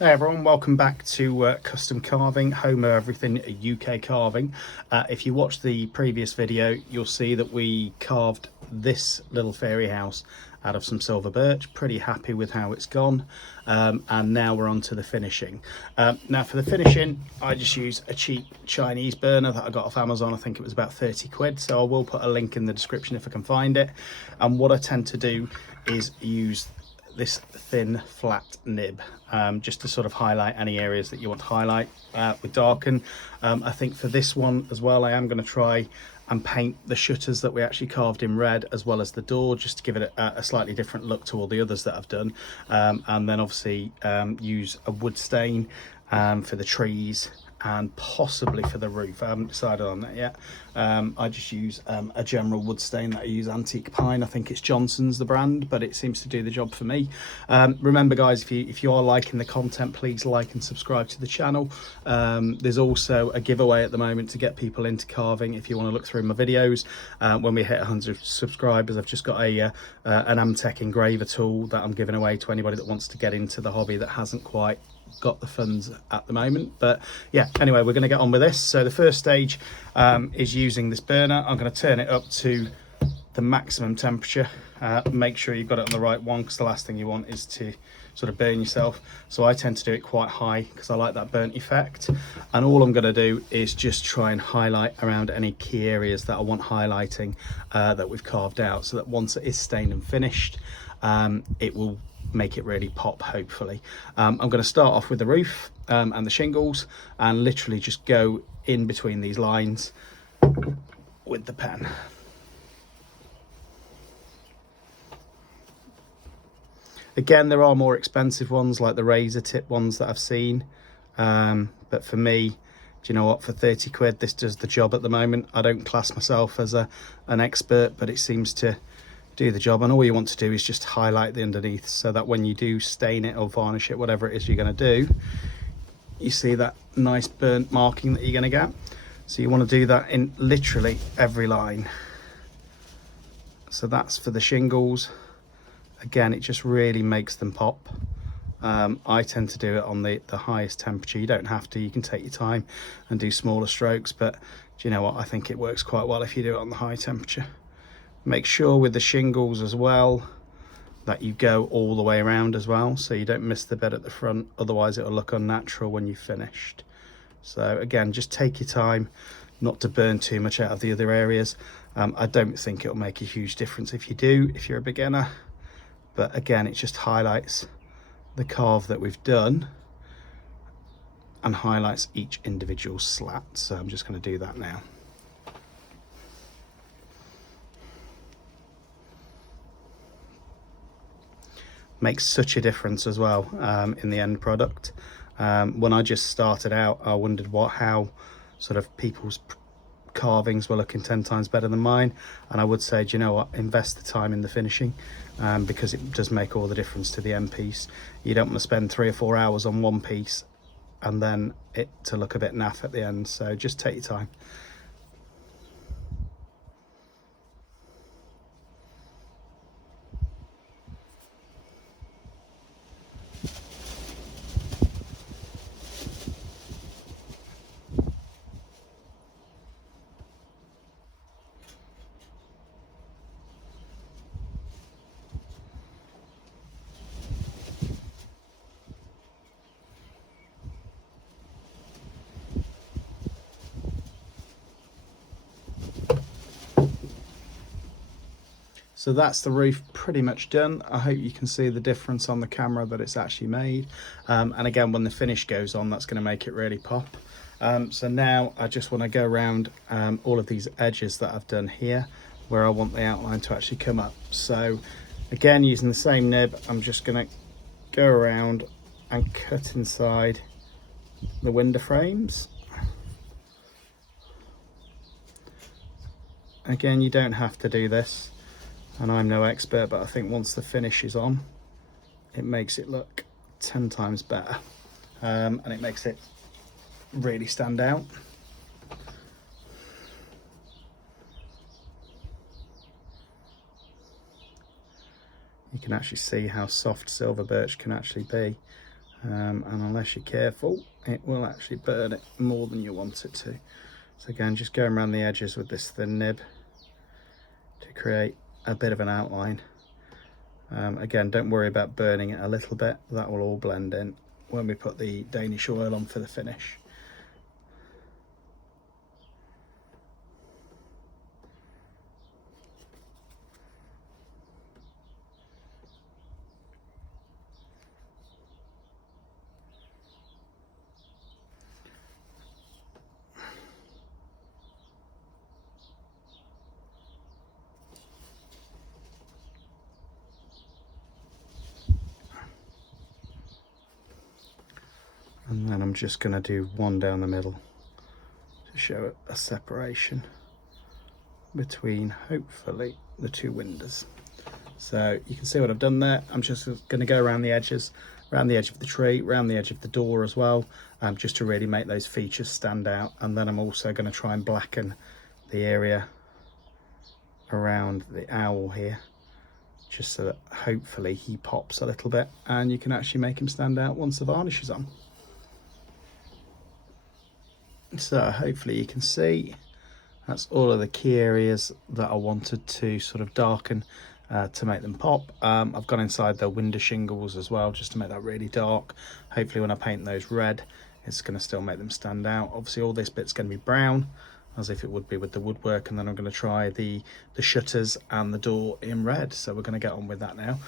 Hey everyone, welcome back to Custom Carving, home of everything UK carving. If you watched the previous video, you'll see that we carved this little fairy house out of some silver birch. Pretty happy with how it's gone. And now we're on to the finishing. Now for the finishing, I just use a cheap Chinese burner that I got off Amazon. I think it was about 30 quid. So I will put a link in the description if I can find it. And what I tend to do is use this thin flat nib just to sort of highlight any areas that you want to highlight with darken. I think for this one as well, I am going to try and paint the shutters that we actually carved in red, as well as the door, just to give it a slightly different look to all the others that I've done. And then obviously use a wood stain for the trees and possibly for the roof. I haven't decided on that yet. I just use a general wood stain that I use, antique pine. I think it's Johnson's the brand, but it seems to do the job for me. Remember guys, if you are liking the content, please like and subscribe to the channel. There's also a giveaway at the moment to get people into carving. If you want to look through my videos, when we hit 100 subscribers, I've just got an Amtech engraver tool that I'm giving away to anybody that wants to get into the hobby that hasn't quite got the funds at the moment. But yeah, anyway, we're going to get on with this. So the first stage is using this burner. I'm going to turn it up to the maximum temperature. Make sure you've got it on the right one, because the last thing you want is to sort of burn yourself. So I tend to do it quite high because I like that burnt effect. And all I'm going to do is just try and highlight around any key areas that I want highlighting that we've carved out, so that once it is stained and finished, it will make it really pop, hopefully. I'm going to start off with the roof and the shingles, and literally just go in between these lines with the pen. Again, there are more expensive ones like the razor tip ones that I've seen, but for me, do you know what, for 30 quid this does the job at the moment. I don't class myself as an expert, but it seems to do the job. And all you want to do is just highlight the underneath, so that when you do stain it or varnish it, whatever it is you're going to do, you see that nice burnt marking that you're going to get. So you want to do that in literally every line. So that's for the shingles. Again, it just really makes them pop. I tend to do it on the highest temperature. You don't have to, you can take your time and do smaller strokes, but do you know what, I think it works quite well if you do it on the high temperature. Make sure with the shingles as well that you go all the way around as well, so you don't miss the bit at the front, otherwise it'll look unnatural when you've finished. So again, just take your time not to burn too much out of the other areas. I don't think it'll make a huge difference if you do, if you're a beginner, but again, it just highlights the carve that we've done and highlights each individual slat. So I'm just going to do that now. Makes such a difference as well in the end product. When I just started out, I wondered how sort of people's carvings were looking 10 times better than mine, and I would say, do you know what, invest the time in the finishing, because it does make all the difference to the end piece. You don't want to spend 3 or 4 hours on one piece and then it to look a bit naff at the end. So just take your time. So that's the roof pretty much done. I hope you can see the difference on the camera that it's actually made. And again, when the finish goes on, that's going to make it really pop. So now I just want to go around all of these edges that I've done here, where I want the outline to actually come up. So again, using the same nib, I'm just going to go around and cut inside the window frames. Again, you don't have to do this, and I'm no expert, but I think once the finish is on, it makes it look 10 times better, and it makes it really stand out. You can actually see how soft silver birch can actually be. and unless you're careful, it will actually burn it more than you want it to. So again, just going around the edges with this thin nib to create a bit of an outline. Again, don't worry about burning it a little bit, that will all blend in when we put the Danish oil on for the finish. And then I'm just going to do one down the middle to show a separation between, hopefully, the two windows. So you can see what I've done there. I'm just going to go around the edges, around the edge of the tree, around the edge of the door as well, just to really make those features stand out. And then I'm also going to try and blacken the area around the owl here, just so that hopefully he pops a little bit and you can actually make him stand out once the varnish is on. So hopefully you can see that's all of the key areas that I wanted to sort of darken to make them pop. I've gone inside the window shingles as well, just to make that really dark. Hopefully when I paint those red, it's going to still make them stand out. Obviously all this bit's going to be brown, as if it would be with the woodwork, and then I'm going to try the shutters and the door in red. So we're going to get on with that now.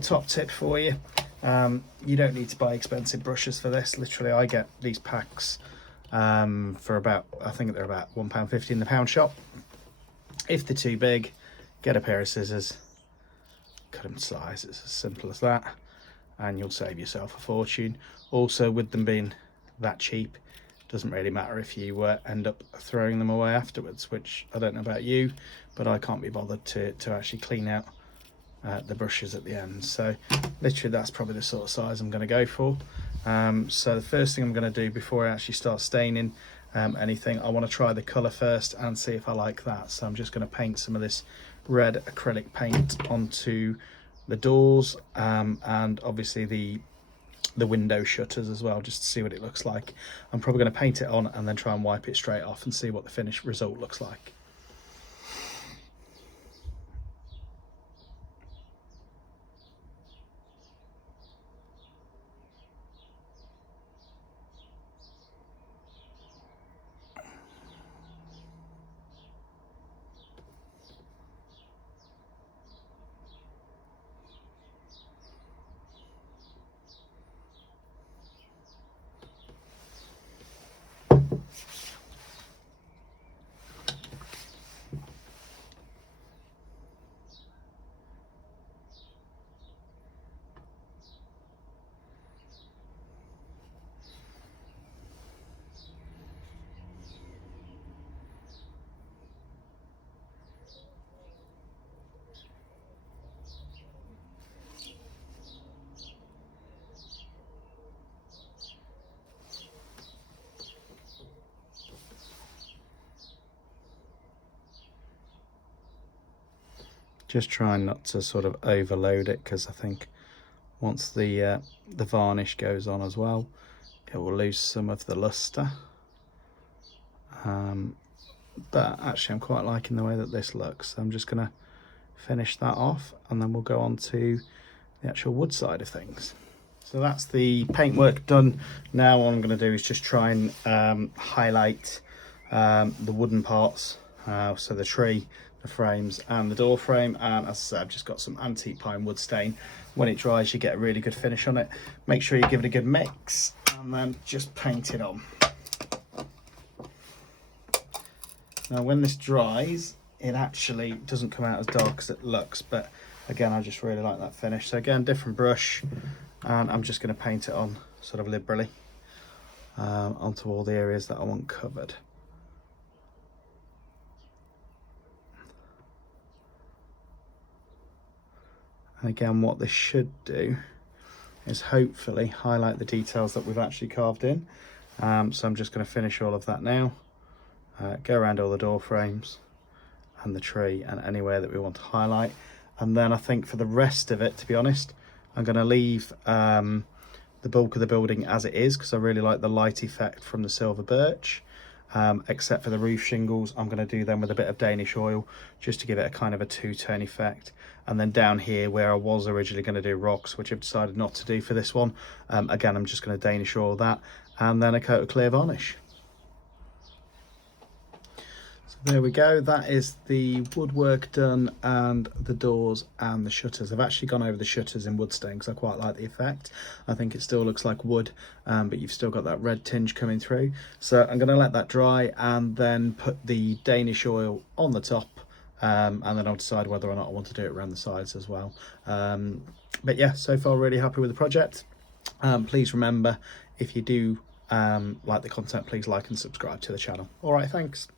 Top tip for you, you don't need to buy expensive brushes for this. Literally I get these packs for about, I think they're about £1.50 in the pound shop. If they're too big, get a pair of scissors, cut them to size. It's as simple as that, and you'll save yourself a fortune. Also, with them being that cheap, doesn't really matter if you end up throwing them away afterwards, which I don't know about you, but I can't be bothered to actually clean out the brushes at the end. So literally that's probably the sort of size I'm going to go for. So the first thing I'm going to do before I actually start staining anything, I want to try the colour first and see if I like that. So I'm just going to paint some of this red acrylic paint onto the doors, and obviously the window shutters as well, just to see what it looks like. I'm probably going to paint it on and then try and wipe it straight off and see what the finished result looks like. Just trying not to sort of overload it, because I think once the varnish goes on as well, it will lose some of the luster. But actually I'm quite liking the way that this looks, so I'm just going to finish that off and then we'll go on to the actual wood side of things. So that's the paintwork done. Now what I'm going to do is just try and highlight the wooden parts, so the tree, the frames and the door frame. And as I said, I've just got some antique pine wood stain. When it dries you get a really good finish on it. Make sure you give it a good mix and then just paint it on. Now when this dries, it actually doesn't come out as dark as it looks, but again I just really like that finish. So again, different brush, and I'm just going to paint it on sort of liberally onto all the areas that I want covered. And again, what this should do is hopefully highlight the details that we've actually carved in. So I'm just going to finish all of that now. Go around all the door frames and the tree and anywhere that we want to highlight. And then I think for the rest of it, to be honest, I'm going to leave the bulk of the building as it is, because I really like the light effect from the silver birch. Except for the roof shingles, I'm going to do them with a bit of Danish oil just to give it a kind of a two-tone effect. And then down here where I was originally going to do rocks, which I've decided not to do for this one, again I'm just going to Danish oil that and then a coat of clear varnish. So there we go, that is the woodwork done and the doors and the shutters. I've actually gone over the shutters in wood stain because I quite like the effect. I think it still looks like wood, but you've still got that red tinge coming through. So I'm going to let that dry and then put the Danish oil on the top, and then I'll decide whether or not I want to do it around the sides as well. But yeah, so far really happy with the project. Please remember, if you do like the content, please like and subscribe to the channel. All right, thanks.